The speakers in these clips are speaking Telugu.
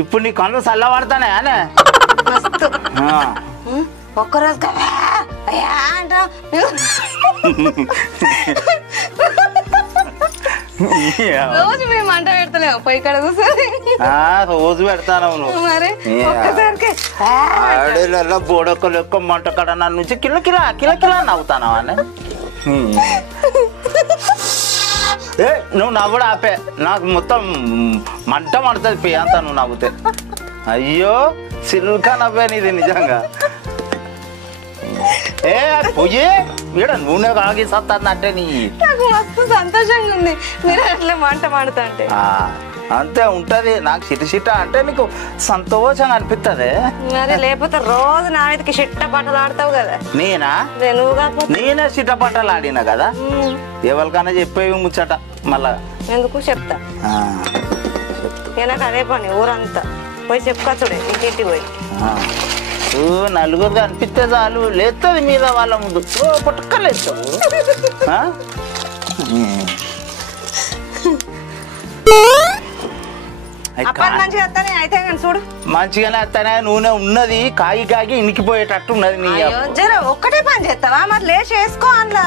ఇప్పుడు నీ కళ్ళు చల్లబడతానే అనే మస్తు ఒక్కరోజు అంటావు రోజు మేము మంట పెడతలేము పొయ్యి కడ కూర్చొని రోజు పెడతాను నువ్వు మరి ఒక్కసారికి ఆడేళ్ళ బోడొక్కలు ఎక్కువ మంట కడ నన్ను నుంచి కిల కిలా కిల కిలా నవ్వుతానావా అని ఏ నువ్వు నవ్వుడు ఆపే నాకు మొత్తం మంట మడుతుంది పే అంతా నువ్వు నవ్వుతే అయ్యో సిల్కా నవ్వే నీది నిజంగా ఏ పొయ్యి ఈడ నూనె కాగి సత్తానంటే నీ నాకు మస్తు సంతోషంగా ఉంది మీరు అట్లా మంట మాడుతుంటే అంతే ఉంటది నాకు చిట అంటే నీకు సంతోషంగా అనిపిస్తుంది మరి లేకపోతే రోజు నా మీదకి చిట్ట బట్టలు ఆడతావు కదా నేనా నువ్వు కాకపోతే నేనే చిట్ట బట్టలు ఆడినా కదా ఎవరికైనా చెప్పేవి ముచ్చట మళ్ళా ఎందుకు చెప్తా నాకు అదే పని ఊరంతా పోయి చెప్పుకొచ్చుడే ఇంటింటి పోయి నలుగురు అనిపిస్తే చాలు లేస్తుంది మీద వాళ్ళ ముందు పుట్టుకలేస్తావు మంచిగానే వస్తానే నూనె ఉన్నది కాగి కాగి ఇనికిపోయేటట్టు ఉన్నది నీ జర ఒక్కటే పని చేస్తావా మరి లేచి వేసుకో అందులో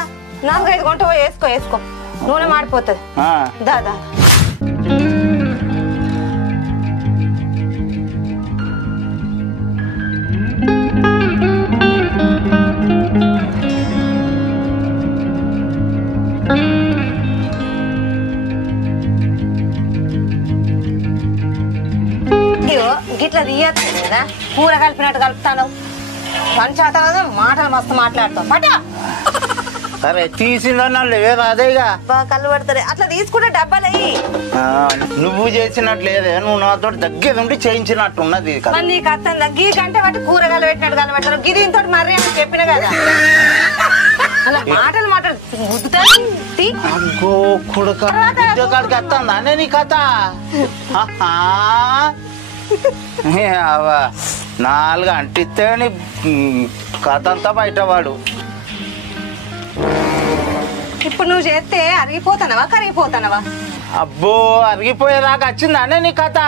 4-5 గంటలు వేసుకో నూనె మాడిపోతుంది దాదా గిట్లా తీయచ్చు కదా కూర కలిపినట్టు కలుపుతాను మంచి కదా మాటలు మస్తు మాట్లాడతావు పట సరే తీసిందన్నా లేదా అదేగా కళ్ళు పడతారు అట్లా తీసుకుంటే డబ్బాలయ్యి నువ్వు చేసినట్లేదే నువ్వు నాతో దగ్గర ఉండి చేయించినట్టు ఉన్నది నీకు అర్థం గీ గంట బట్టి కూరగాయలు పెట్టినట్టు కలబెట్టారు గిది ఇంతో మర్రి అని చెప్పిన కదా అలా మాటలు అగ్గో కొడుకాడికి వస్తుందా అనే నీ కథ నాలుగు అంటిస్తే నీ కథ అంతా బయటవాడు ఇప్పుడు నువ్వు చేస్తే అరిగిపోతానవా కరిగిపోతానవా అబ్బో అరిగిపోయేదాకా వచ్చిందా అనే నీ కథ